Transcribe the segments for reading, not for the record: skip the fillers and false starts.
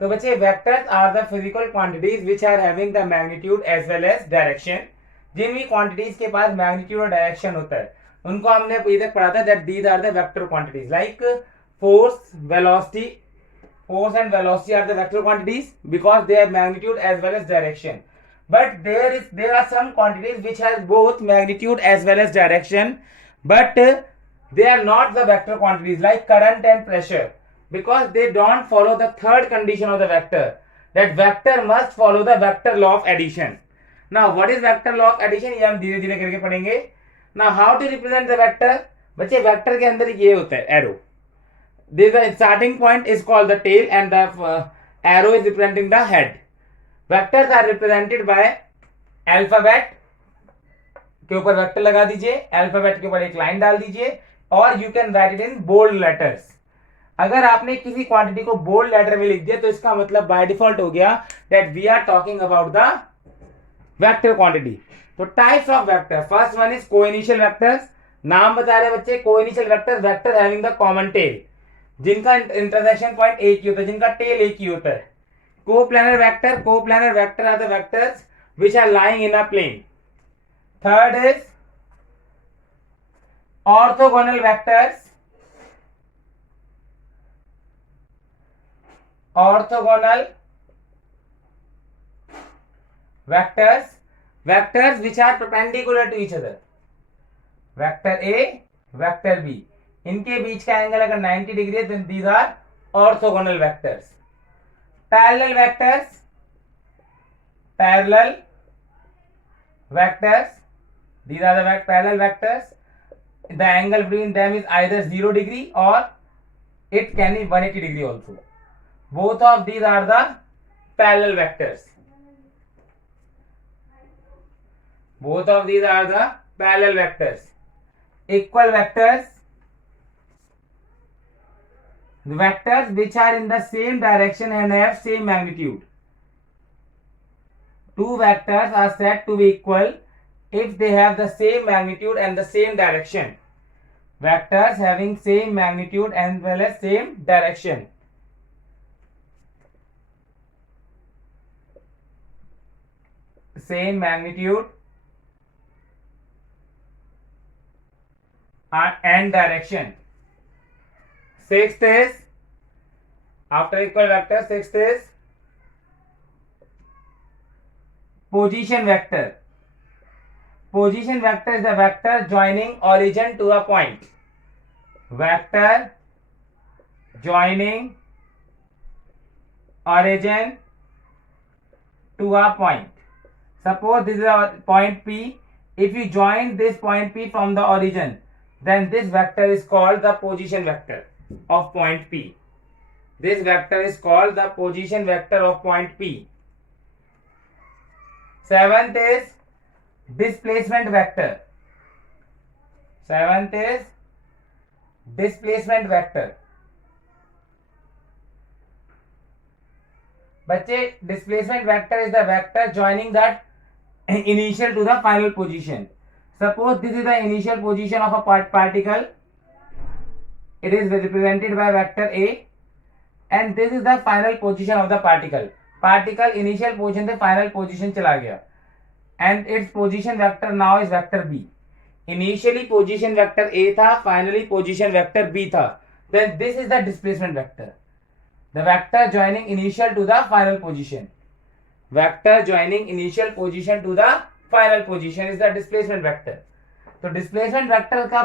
तो बच्चे vectors are the physical quantities which are having the magnitude as well as direction. जिन भी quantities के पास मैग्नीट्यूड और डायरेक्शन होता है उनको हमने अभी तक पढ़ा था that these are the vector quantities like force velocity. Force and velocity are the vector quantities because they have magnitude as well as direction. But there are some quantities which has both magnitude as well as direction, but they are not the vector quantities like current and pressure because they don't follow the third condition of the vector. That vector must follow the vector law of addition. Now, what is vector law of addition? ये हम धीरे धीरे करके पढ़ेंगे. Now, how to represent the vector? बच्चे vector के अंदर ये होता है arrow. The starting point is called the tail and the arrow is representing the head. Vectors are represented by alphabet के ऊपर वेक्टर लगा दीजिए, अल्फाबेट के ऊपर एक लाइन डाल दीजिए और you can write it in bold letters. अगर आपने किसी क्वांटिटी को बोल्ड लेटर में लिख दिया तो इसका मतलब बाय डिफॉल्ट हो गया that we are talking about the vector quantity. तो types of vector, first one is coinitial vectors. नाम बता रहे बच्चे, coinitial vector, vector having the common tail, जिनका इंटरसेक्शन पॉइंट एक ही होता है, जिनका टेल एक ही होता है. Coplanar vector, coplanar vector are the vectors which are lying in a plane. Third is orthogonal vectors. Orthogonal vectors, vectors which are perpendicular to each other. Vector A, vector B, इनके बीच का angle अगर 90 degree है then these are orthogonal vectors. Parallel vectors, parallel vectors, these are the parallel vectors. The angle between them is either 0 degree or it can be 180 degree also. Both of these are the parallel vectors. Both of these are the parallel vectors. Equal vectors, the vectors which are in the same direction and have same magnitude. Two vectors are said to be equal if they have the same magnitude and the same direction. Vectors having same magnitude as well as same direction. Same magnitude and direction. Sixth is, after equal vector, sixth is position vector. Position vector is the vector joining origin to a point. Vector joining origin to a point. Suppose this is a point P. If you join this point P from the origin, then this vector is called the position vector of point P. This vector is called the position vector of point P. Seventh is displacement vector. Seventh is displacement vector. बच्चे, displacement vector is the vector joining that initial to the final position. Suppose this is the initial position of a particle. It is represented by vector A, and this is the final position of the particle. Particle initial position से final position चला गया, and its position vector now is vector B. Initially position vector A था, finally position vector B था. Then this is the displacement vector. The vector joining initial to the final position. Vector joining initial position to the final position is the displacement vector. तो displacement vector का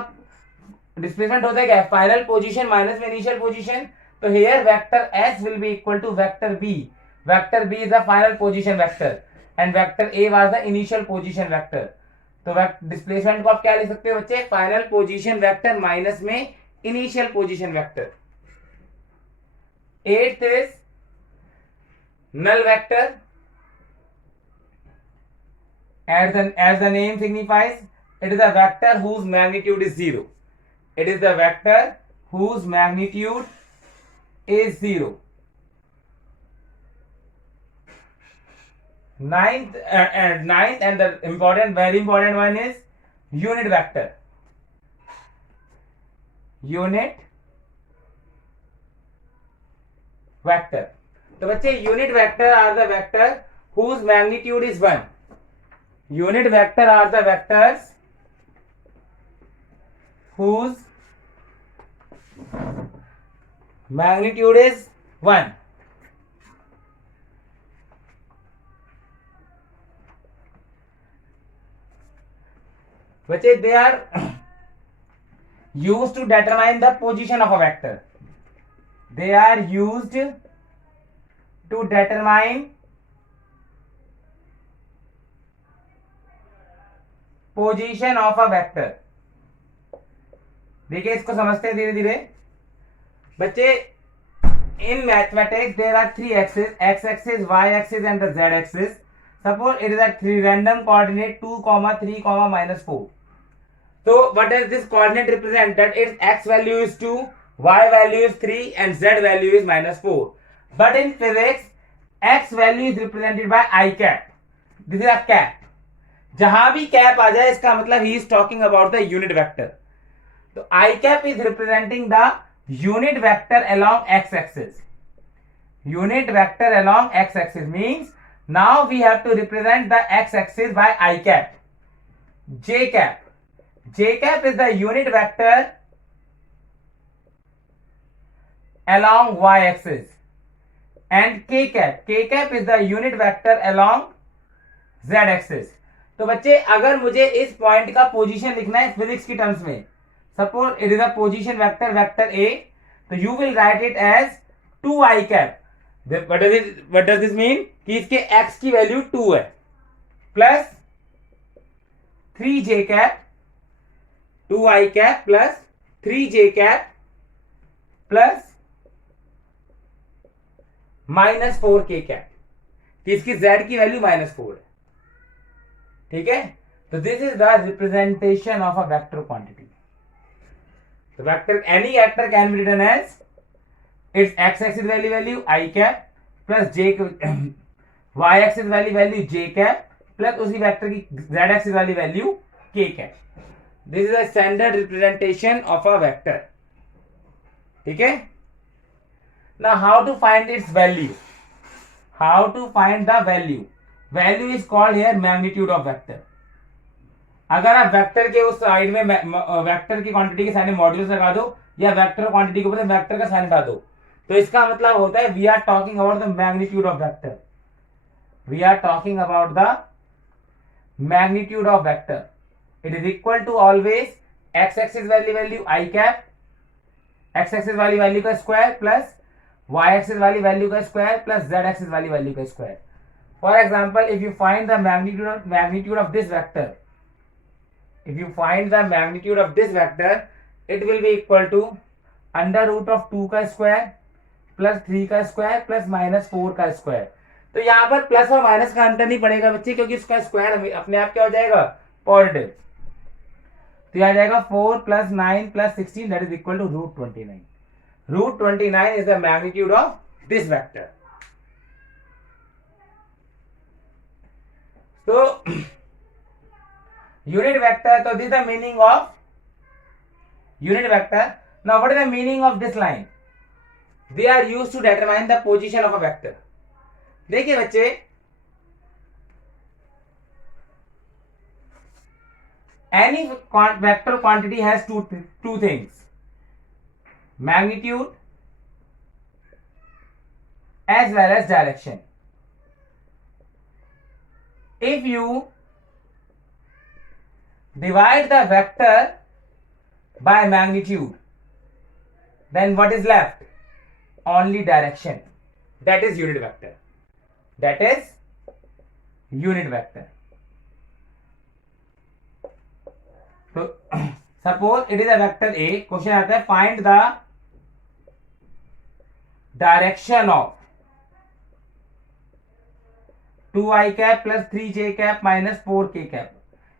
displacement होता है क्या? Final position minus initial position. तो here vector S will be equal to vector B. Vector B is the final position vector and vector A was the initial position vector. तो displacement को आप क्या लिख सकते हो बच्चे? Final position vector minus में initial position vector. Eighth is null vector. As the name signifies, it is a vector whose magnitude is 0. It is the vector whose magnitude is 0. Ninth and the very important one is unit vector. Unit vector. तो बच्चे unit vector are the vector whose magnitude is 1. Unit vector are the vectors whose magnitude is 1. बच्चे they are used to determine the position of a vector. They are used to determine position of a vector. देखिए इसको समझते हैं धीरे धीरे बच्चे. in mathematics there are three axes, x axis, y axis and the z axis. Suppose it is a three random coordinate 2, 3, -4. So what does this coordinate represent? That its x value is 2, y value is 3 and z value is -4. But in physics x value is represented by I cap. This is a cap. जहां भी cap आ जाए इसका मतलब he is talking about the unit vector. तो I cap is representing the unit vector along x axis. Unit vector along x axis means now we have to represent the x axis by I cap. J cap. J cap is the unit vector along y axis and k cap is the unit vector along z axis. तो बच्चे अगर मुझे इस point का position लिखना है physics की terms में, suppose it is a position vector vector a, तो you will write it as 2i cap. What does this mean कि इसके x की वैल्यू 2 है plus 3j cap 2i cap plus 3j cap plus -4k cap. इसकी z की value -4 है. ठीक है, तो this is the representation of a vector quantity. तो vector any vector can be written as its x axis value i cap plus j y axis value j cap plus उसी vector की z axis value k cap. This is a standard representation of a vector. ठीक है. Now how to find its value? How to find the value? Value is called here magnitude of vector. अगर आप vector के उस side में vector की quantity के side में मॉड्यूलस लगा दो या वेक्टर क्वांटिटी के ऊपर वेक्टर का साइन हटा दो, तो इसका मतलब होता है we are talking about the magnitude of vector. We are talking about the magnitude of vector. It is equal to always x axis value I cap, x axis value का square plus y axis value का square plus z axis value का square. For example, if you find the magnitude of this vector, if you find the magnitude of this vector, it will be equal to under root of 2 का square plus 3 का square plus -4 का square. तो यहाँ पर plus और minus का अंतर नहीं पड़ेगा बच्चे, क्योंकि उसका स्क्वायर अपने आप क्या हो जाएगा, पॉजिटिव. तो आ जाएगा 4 + 9 + 16 that is equal to √29. √29 is the magnitude of this vector. So unit vector, so this is the meaning of unit vector. Now what is the meaning of this line? They are used to determine the position of a vector. देखिए बच्चे, any vector quantity has two things, magnitude as well as direction. If you divide the vector by magnitude, then what is left? Only direction. That is unit vector. That is unit vector. तो suppose it is a vector A, question आता है find the direction of 2i cap plus 3j cap minus 4k cap.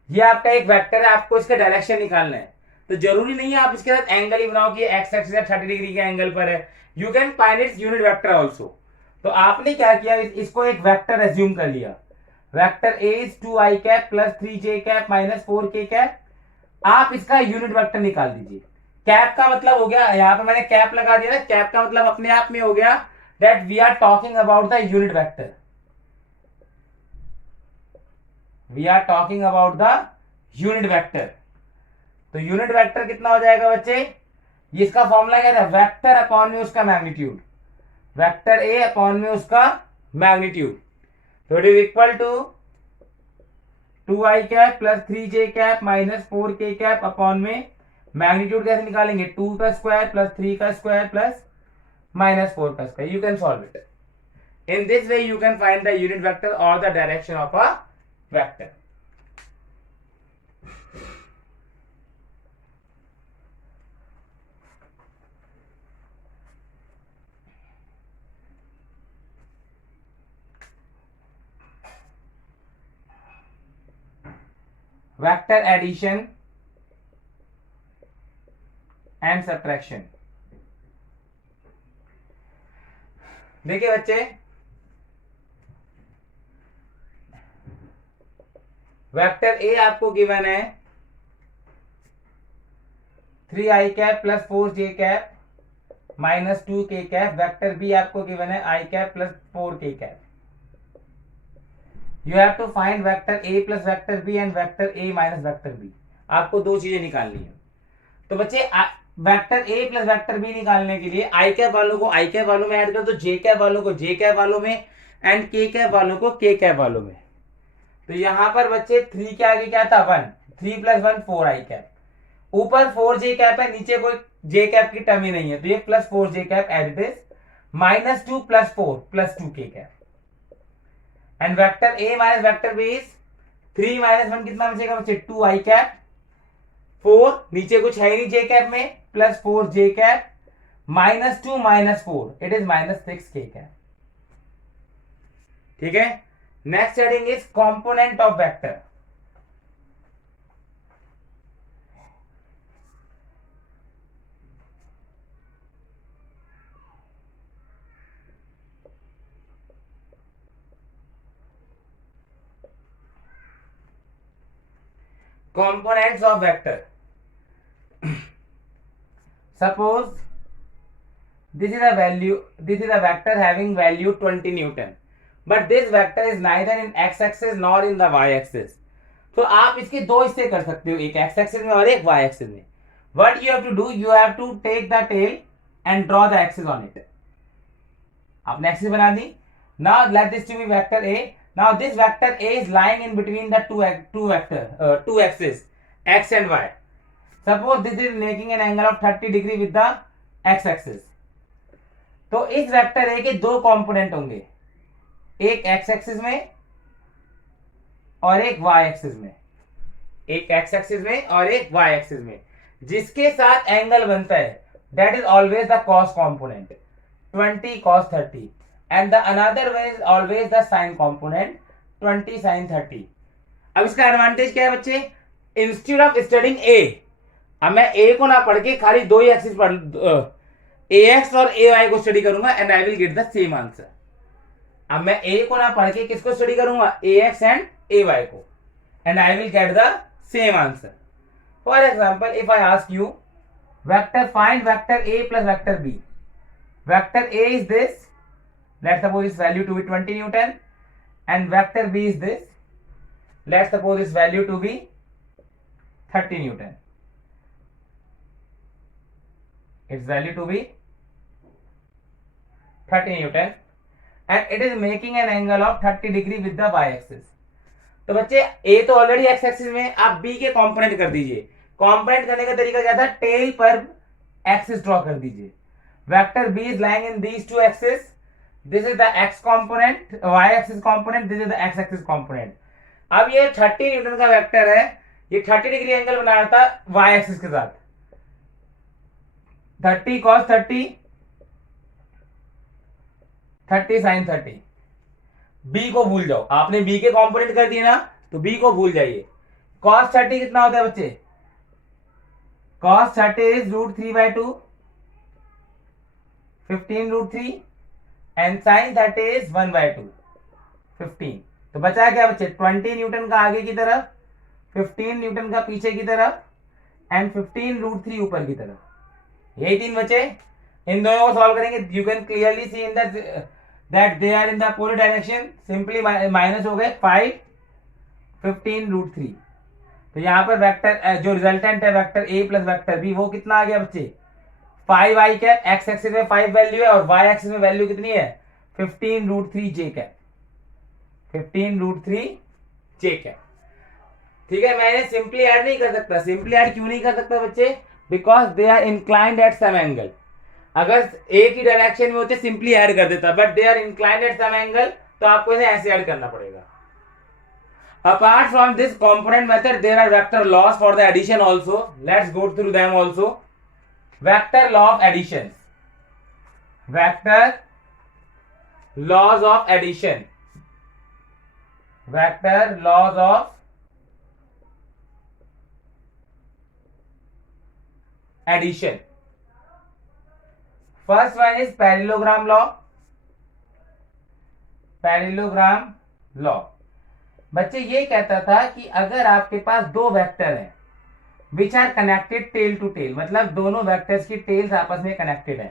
ये आपका एक vector है, आपको इसका direction निकालना है. तो जरूरी नहीं है आप इसके साथ एंगल ही बनाओ कि एक्स एक्सिस 30 डिग्री के एंगल पर है. You can find its unit vector also. तो आपने क्या किया, इसको एक वेक्टर एज्यूम कर लिया. Vector A is 2i cap plus 3j cap minus 4k cap. आप इसका यूनिट वेक्टर निकाल दीजिए. कैप का मतलब हो गया, यहाँ पे मैंने कैप लगा दिया ना, कैप का मतलब अपने आप में हो गया that we are talking about the unit vector. We are talking about the unit vector. तो यूनिट वेक्टर कितना हो जाएगा बच्चे, ये इसका फॉर्मूला क्या था, वेक्टर अपॉन में उसका मैग्नीट्यूड, वेक्टर ए अपॉन में उसका मैग्नीट्यूड. तो it is equal to 2i cap plus 3j cap minus 4k cap upon में मैग्नीट्यूड कैसे निकालेंगे, 2 का स्क्वायर प्लस 3 का स्क्वायर प्लस माइनस 4 का square. You can solve it. In this way you can find the unit vector or the direction of a vector. Vector addition and subtraction. देखिए बच्चे, vector ए आपको given है 3i cap plus 4j cap minus 2k cap. Vector B आपको given है i cap plus 4k cap. You have to find vector A plus vector B and vector A minus vector B. आपको दो चीजें निकालनी है. तो बच्चे vector A plus vector B निकालने के लिए आई कैप वालों को आई कैप वालों में ऐड कर दो, जे कैप वालों को जे कैप वालों में एंड के कैप वालों को के कैप वालों में. तो यहां पर बच्चे 3 के आगे क्या था 1, 3 प्लस 1 4 आई कैप, ऊपर 4 जे कैप है, नीचे कोई जे कैप की टर्म ही नहीं है, तो ये plus 4 J cap add this minus 2 plus 4 plus 2 K cap. And vector A minus vector B is 3 minus 1 कितना बचेगा बच्चे 2 आई कैप, 4 नीचे कुछ है नहीं जे कैप में, plus 4 J cap minus 2 minus 4 it is minus 6 के कैप. ठीक है. Next heading is component of vector. Components of vector. Suppose this is a vector having value 20 Newton, but this vector is neither in x-axis nor in the y-axis. तो आप इसके दो हिस्से कर सकते हो, एक x-axis में और एक y-axis में. What you have to do, you have to take the tail and draw the axis on it. आपने axis बना दी. Now let this to be vector A. Now this vector A is lying in between the two axes x and y. Suppose this is making an angle of 30 degree with the x axis. तो इस vector A के दो component होंगे, एक x axis में और एक y axis में, एक x एक्सिस में और एक y एक्सिस में, जिसके साथ एंगल बनता है that is always the cos component 20 cos 30. And the another way is always the sin component 20 sin 30. अब इसका एडवांटेज क्या है बच्चे, इंस्टेड ऑफ स्टडिंग ए, अब मैं ए को ना पढ़ के खाली दो ही एक्सिस पढ़ ए एक्स और ए वाई को स्टडी करूंगा and I will get the same answer. अब मैं ए को ना पढ़ के किसको स्टडी करूंगा, A X and A Y को, and I will get the same answer. For example if I ask you vector find vector A plus vector B. Vector A is this, let's suppose its value to be 20 Newton and vector B is this, let's suppose its value to be 30 Newton. Its value to be 30 Newton and it is making an angle of 30 degree with the y axis. तो बच्चे A तो already x axis में, आप B के component कर दीजिए. Component करने का तरीका क्या था, टेल पर एक्सिस ड्रॉ कर दीजिए. Vector B is lying in these two axes. This is the x component, y axis component, this is the x axis component. अब ये 30 न्यूटन का वेक्टर है, ये 30 डिग्री एंगल बना रहा था y एक्सिस के साथ, 30 cos 30 30 sin 30. b को भूल जाओ, आपने b के कंपोनेंट कर दिए ना, तो b को भूल जाइए. cos 30 कितना होता है बच्चे, cos 30 is √3/2 15 √3 and sine 30 is 1/2 15. तो बचा क्या बच्चे, 20 न्यूटन का आगे की तरफ, 15 न्यूटन का पीछे की तरफ एंड 15 √3 ऊपर की तरफ, यही तीन बचे. इन दोनों को सॉल्व करेंगे, you can clearly see in that they are in the opposite direction. Simply minus हो गए 5 15√3। तो यहाँ पर वेक्टर जो रिजल्टेंट है vector A plus vector B वो कितना आ गया बच्चे 5 i कैप, एक्स एक्सिस में 5 वैल्यू है और वाई एक्सिस में वैल्यू कितनी है 15√3 j कैप, 15√3 j कैप। ठीक है, मैंने सिंपली ऐड नहीं कर सकता। सिंपली ऐड क्यों नहीं कर सकता बच्चे, because they are inclined at some angle. अगर एक ही डायरेक्शन में होते सिंपली ऐड कर देता, but they are inclined at some angle, तो आपको इसे ऐसे ऐड करना पड़ेगा। Apart from this component method, there are vector laws for the addition also. Let's go through them also. Vector law of addition. Vector laws of addition. Vector laws of addition. First one is parallelogram law. Parallelogram law. बच्चे ये कहता था कि अगर आपके पास दो vector हैं which are connected tail to tail, मतलब दोनों वेक्टर्स की टेल्स आपस में कनेक्टेड है,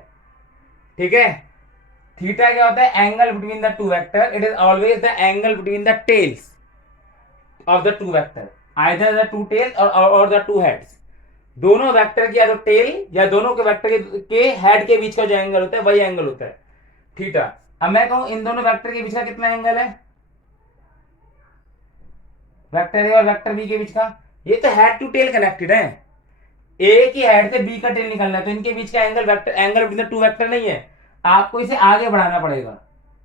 ठीक है। थीटा क्या होता है, angle between the two vector. It is always the angle between the tails of the two vector, either the two tails or the two heads. दोनों वेक्टर की या तो टेल या दोनों के वेक्टर के हेड के बीच का जो एंगल होता है वही एंगल होता है थीटा। अब मैं कहूं इन दोनों वेक्टर के बीच का कितना एंगल है, वेक्टर ए और वेक्टर बी के बीच का, ये तो हेड टू टेल कनेक्टेड है। ए की हेड से बी का टेल निकलना है, तो इनके बीच का angle vector angle between the two vector नहीं है। आपको इसे आगे बढ़ाना पड़ेगा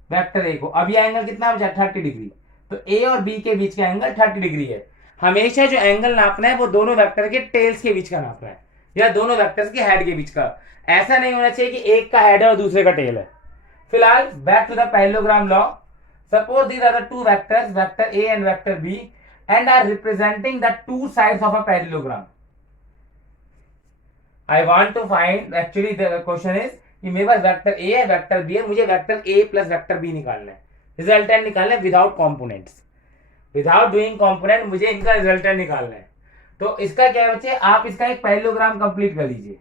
वेक्टर ए को। अब ये एंगल कितना बचा 30 डिग्री, तो ए और बी के बीच का एंगल 30 डिग्री है। हमेशा जो एंगल नापना है वो दोनों वेक्टर के टेल्स के बीच का नापना है या दोनों वेक्टर्स के हेड के बीच का। ऐसा नहीं होना चाहिए कि एक का हेड है और दूसरे का टेल है। फिलहाल back to the parallelogram law. Suppose these are the two vectors, vector A and vector B, and are representing the two sides of a parallelogram. I want to find, actually the question is कि मेरे पास vector A है vector B है, मुझे vector A plus vector B निकालना है, resultant निकालना है without components, without doing component मुझे इनका रिजल्टेंट निकालना है। तो इसका क्या है बच्चे, आप इसका एक पैरेललोग्राम कंप्लीट कर लीजिए।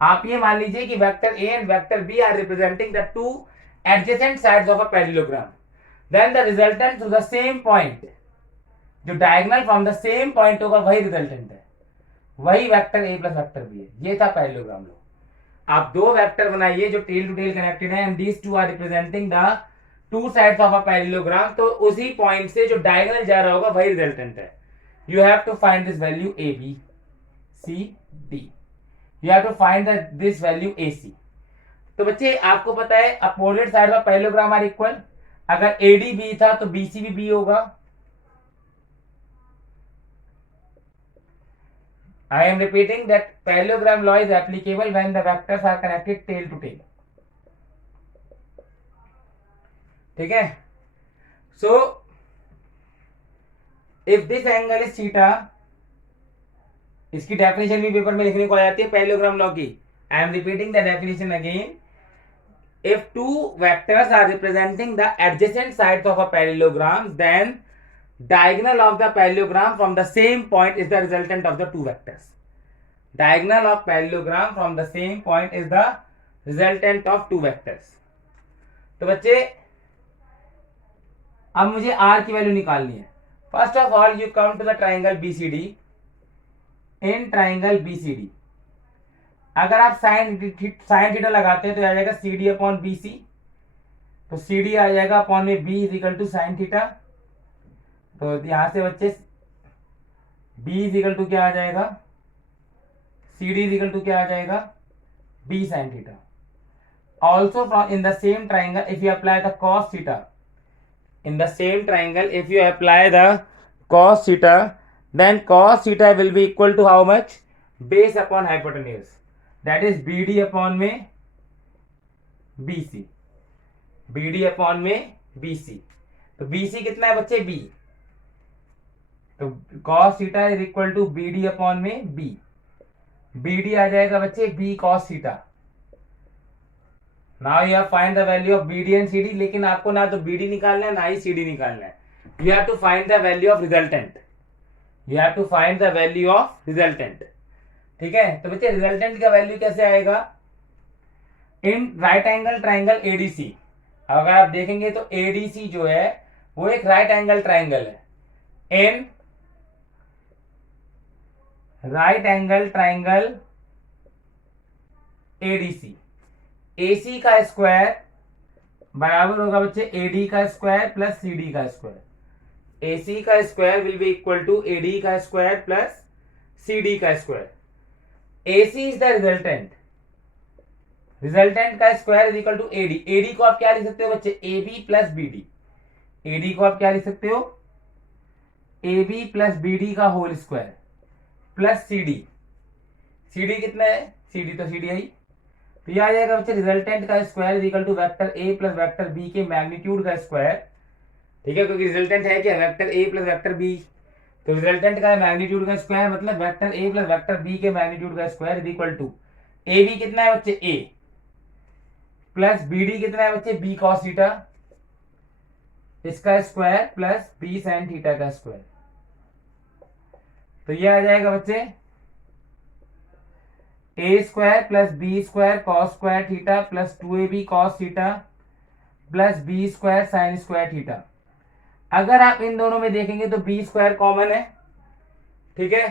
आप ये मान लीजिए कि vector A and vector B are representing the two adjacent sides of a parallelogram, then the resultant to the same point, जो diagonal from the same point होगा वही रिजल्टेंट है, वही vector A plus vector B है। ये था parallelogram law. आप दो वेक्टर बनाइए जो टेल टू टेल कनेक्टेड है, and these two are representing the two sides of a parallelogram, तो उसी पॉइंट से जो डायगोनल जा रहा होगा वही रिजल्टेंट है। You have to find this value A B C D, you have to find this value A C. तो बच्चे आपको पता है opposite side of parallelogram are equal. अगर ए डी बी था तो बी सी भी बी होगा। I am repeating that parallelogram law is applicable when the vectors are connected tail to tail. ठीक है, so if this angle is theta, इसकी definition भी paper में लिखने को आ जाती है पैरेललोग्राम लॉ की। I am repeating the definition again. If two vectors are representing the adjacent sides of a parallelogram, then diagonal of the parallelogram from the same point is the resultant of the two vectors. Diagonal of parallelogram from the same point is the resultant of two vectors. तो बच्चे अब मुझे r की value निकालनी है। First of all you come to the triangle BCD। In triangle BCD अगर आप sine theta लगाते हैं तो आ जाएगा CD अपॉन BC, तो CD आ जाएगा अपॉन में B is equal to sine theta. तो यहां से बच्चे B इज इक्वल टू क्या आ जाएगा, CD इज इक्वल टू क्या आ जाएगा B sine theta. Also from in the same triangle if you apply the cos theta, in the same triangle if you apply the cos theta, then cos theta will be equal to how much, base upon hypotenuse, that is BD upon में BC, BD upon में BC। तो BC कितना है बच्चे B, तो cos theta is equal to BD upon में B। BD आ जाएगा बच्चे B cos theta. Now you have find the value of BD and CD, लेकिन आपको ना तो BD निकालना है ना ही CD निकालना है। You have to find the value of resultant, you have to find the value of resultant. ठीक है, तो बच्चे रिजल्टेंट का वैल्यू कैसे आएगा, in right angle triangle ADC, अगर आप देखेंगे तो एडीसी जो है वो एक राइट एंगल ट्राइंगल है। In right angle triangle ADC, AC का स्क्वायर बराबर होगा बच्चे एडी का स्क्वायर प्लस सीडी का स्क्वायर। एसी का square will be equal to AD का स्क्वायर प्लस सीडी का square. AC is the resultant, resultant का square is equal to AD. AD को आप क्या लिख सकते हो बच्चे, A B plus B D. AD को आप क्या लिख सकते हो, A B plus B D का whole square plus C D. C D कितना है, सी डी तो सी डी है। तो यह आ जाएगा बच्चे रिजल्टेंट का square is equal to vector A plus vector B के मैग्नीट्यूड का स्क्वायर। ठीक है, क्योंकि रिजल्टेंट है क्या, vector A plus vector B. तो रिजल्टेंट का मैग्नीट्यूड का स्क्वायर मतलब vector A plus vector B के मैग्नीट्यूड का square is equal to A B कितना है बच्चे, ए प्लस बी डी कितना है बच्चे, बी कॉस थीटा इसका square plus B sine theta का स्क्वायर। तो ये आ जाएगा बच्चे A square plus B square cos square theta plus 2ab cos theta plus B square sine square theta. अगर आप इन दोनों में देखेंगे तो बी स्क्वायर कॉमन है। ठीक है,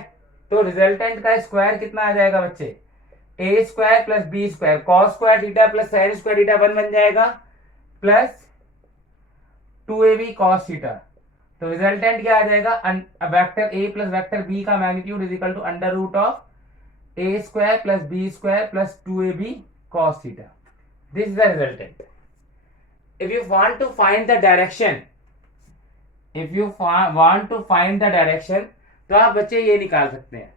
तो रिजल्टेंट का स्क्वायर कितना आ जाएगा बच्चे, A square plus B square cos square theta plus sine square theta 1 बन जाएगा प्लस 2ab कॉस थीटा। तो रिजल्टेंट क्या आ जाएगा, vector A plus vector B का magnitude is equal to under root of A square plus B square plus 2ab cos theta. This is the resultant. If you want to find the direction, if you want to find the direction, तो आप बच्चे ये निकाल सकते हैं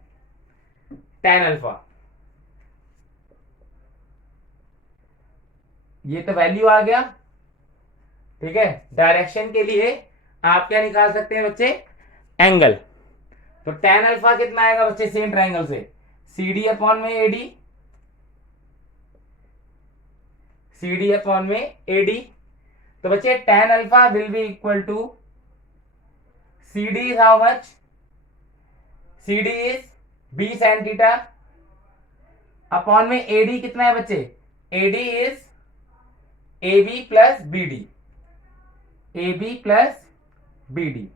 tan alpha. ये तो value आ गया। ठीक है, डायरेक्शन के लिए आप क्या निकाल सकते हैं बच्चे, एंगल। तो tan अल्फा कितना आएगा बच्चे, सेम ट्राइंगल से सी डी अपॉन में एडी, सी डी अपॉन में एडी। तो बच्चे tan alpha will be equal to C D is how much, C D is B sine theta upon में एडी कितना है बच्चे, AD is A B plus B D, A B plus B D.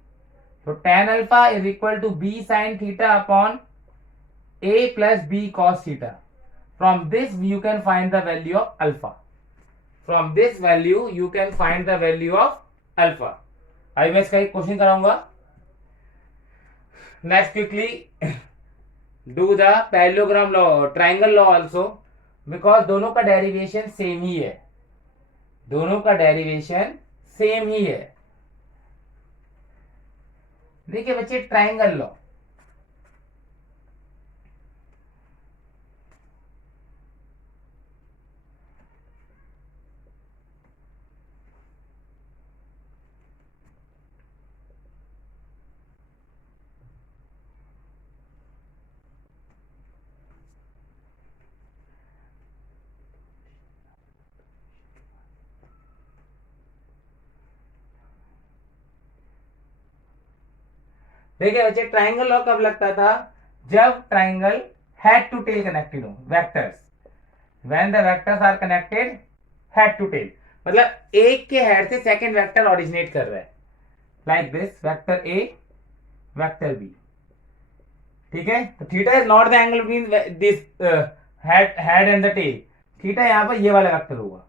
तो tan alpha is equal to B sine theta upon a plus b cos theta. From this you can find the value of alpha. From this value you can find the value of alpha. आई मैं इसका एक question कराऊंगा। Next quickly do the parallelogram law, triangle law also, because दोनों का derivation same ही है, दोनों का derivation same ही है। देखिए बच्चे ट्राइंगल लॉ, देखिए बच्चे ट्राइंगल लॉ कब लगता था, जब triangle head to tail connected हो, vectors, when the vectors are connected head to tail, मतलब एक के हेड से सेकंड वेक्टर ओरिजिनेट कर रहा है, like this vector A vector B. ठीक है, तो theta is not the angle between this head and the tail. Theta यहां पर ये वाला वेक्टर होगा।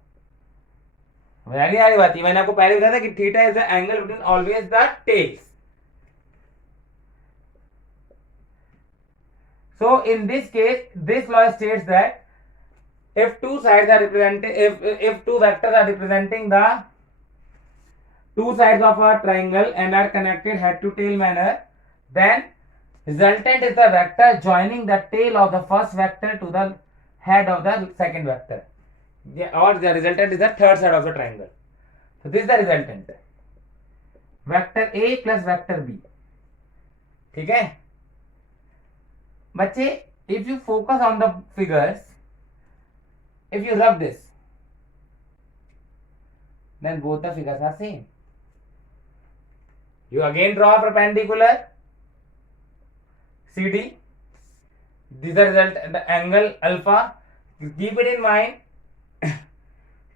वाली बात है, मैंने आपको पहले बताया था कि theta is the angle between always the tails. So in this case, this law states that if two sides are represented, if two vectors are representing the two sides of a triangle and are connected head to tail manner, then resultant is the vector joining the tail of the first vector to the head of the second vector, or the resultant is the third side of the triangle. So this is the resultant, vector A plus vector B. ठीक है बच्चे, if you focus on the figures, if you rub this, then both the figures are same. You again draw a perpendicular CD. This is the result, the angle alpha. Keep it in mind.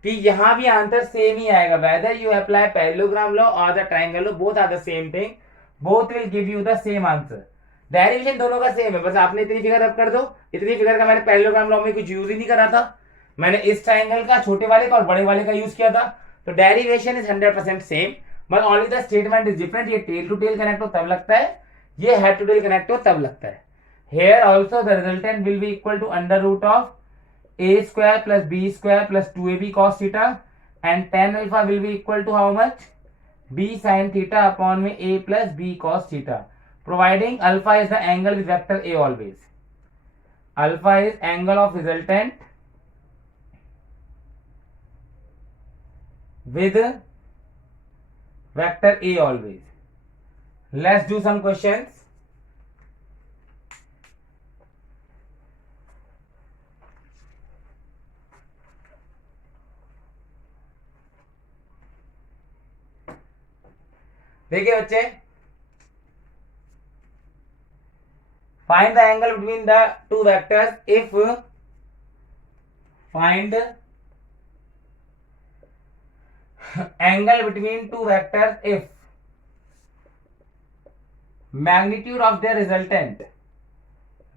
कि यहाँ भी answer same ही आएगा, whether you apply parallelogram law और the triangle law, both are the same thing, both will give you the same answer. Derivation दोनों का same है, बस आपने इतनी फिगर अब कर दो। इतनी फिगर का मैंने पैरेललोग्राम लॉ में कुछ यूज ही नहीं करा था, मैंने इस ट्रायंगल का छोटे वाले का और बड़े वाले का यूज किया था। तो derivation is 100% same, but only the statement is different. ये टेल टू टेल कनेक्ट हो तब लगता है, ये हेड टू टेल कनेक्ट हो तब लगता है। Here also the resultant will be equal to under root of a square plus b square plus 2ab cos theta, and tan alpha will be equal to how much? b sin theta upon में a plus b cos theta, providing alpha is the angle with vector a always. Alpha is angle of resultant with vector a always. Let's do some questions. देखिए बच्चे, find the angle between the two vectors if find angle between two vectors if magnitude of their resultant,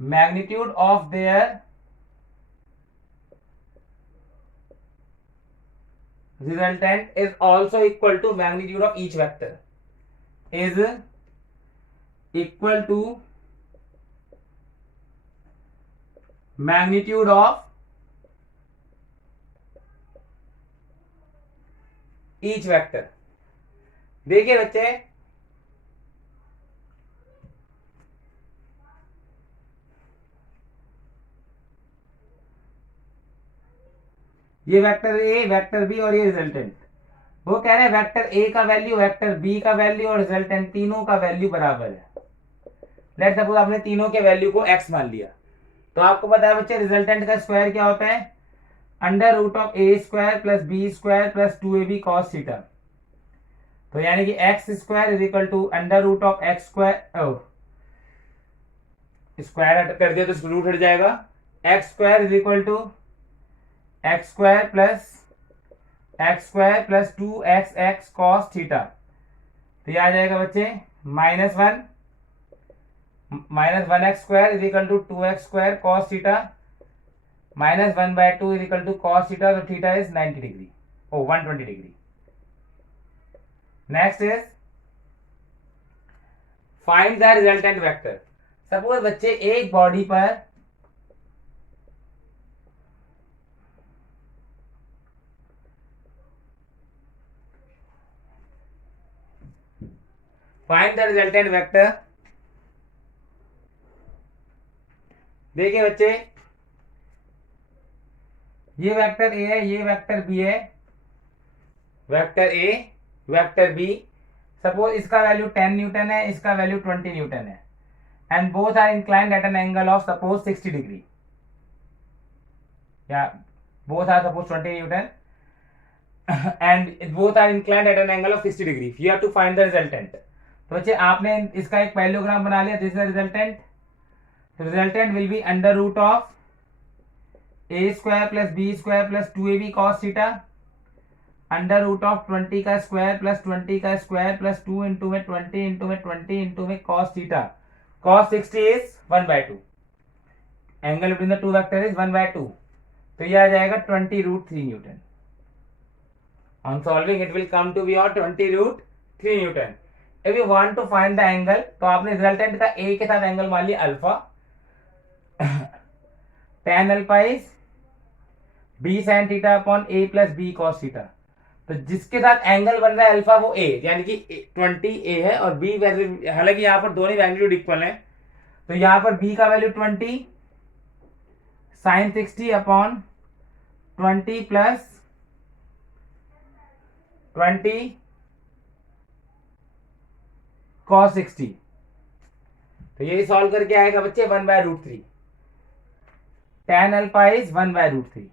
magnitude of their resultant is also equal to magnitude of each vector, is equal to magnitude of each vector। देखिए बच्चे, ये vector A, vector B और ये resultant, वो कह रहे हैं vector A का वैल्यू, वेक्टर बी का वैल्यू और रिजल्टेंट तीनों का वैल्यू बराबर है। लेट्स सपोज आपने तीनों के वैल्यू को एक्स मान लिया, तो आपको पता है बच्चे रिजल्टेंट का स्क्वायर क्या होता है? Under root of A square plus B square plus 2ab cos theta. तो यानी कि X square is equal to under root of X square, square कर दिया तो रूट हट जाएगा, X square is equal to X square plus 2xx cos theta. तो ये आ जाएगा बच्चे -1 x square is equal to 2x square cos theta -1/2 is equal to cos theta. तो theta is 90 degree, 120 degree. Next is find the resultant vector. Suppose बच्चे एक body पर find the resultant vector. देखिए बच्चे, ये वेक्टर ए है, ये vector B है, vector A vector B. Suppose इसका वैल्यू 10 न्यूटन है, इसका वैल्यू 20 न्यूटन है, and both are inclined at an angle of suppose 60 degree, या both are suppose 20 newton and both are inclined at an angle of 60 degree. You have to find the resultant. तो बच्चे आपने इसका एक parallelogram बना लिया, this is the resultant. तो resultant will B under root of A square plus B square plus 2ab cos theta under root of 20 का square plus 20 का स्क्वायर प्लस 2 इंटू में 20 इंटू में 20 इंटू में cos theta. cos 60 is 1/2, angle between the two vector is 1/2। तो ये आ जाएगा 20√3 newton. On solving it will come to be और 20√3 newton. If you want to find the angle, तो आपने रिजल्टेंट का ए के साथ एंगल मान लिया alpha, tan alpha is b sin theta upon a plus b cos theta. तो जिसके साथ एंगल बन रहा है अल्फा वो a, यानी कि 20 a है और b वैल्यू, हालांकि यहाँ पर दोनों मैग्नीट्यूड इक्वल है, तो यहाँ पर b का value 20 sin 60 upon 20 plus 20 cos 60। तो ये सॉल्व करके आएगा बच्चे 1/√3। tan alpha is 1/√3।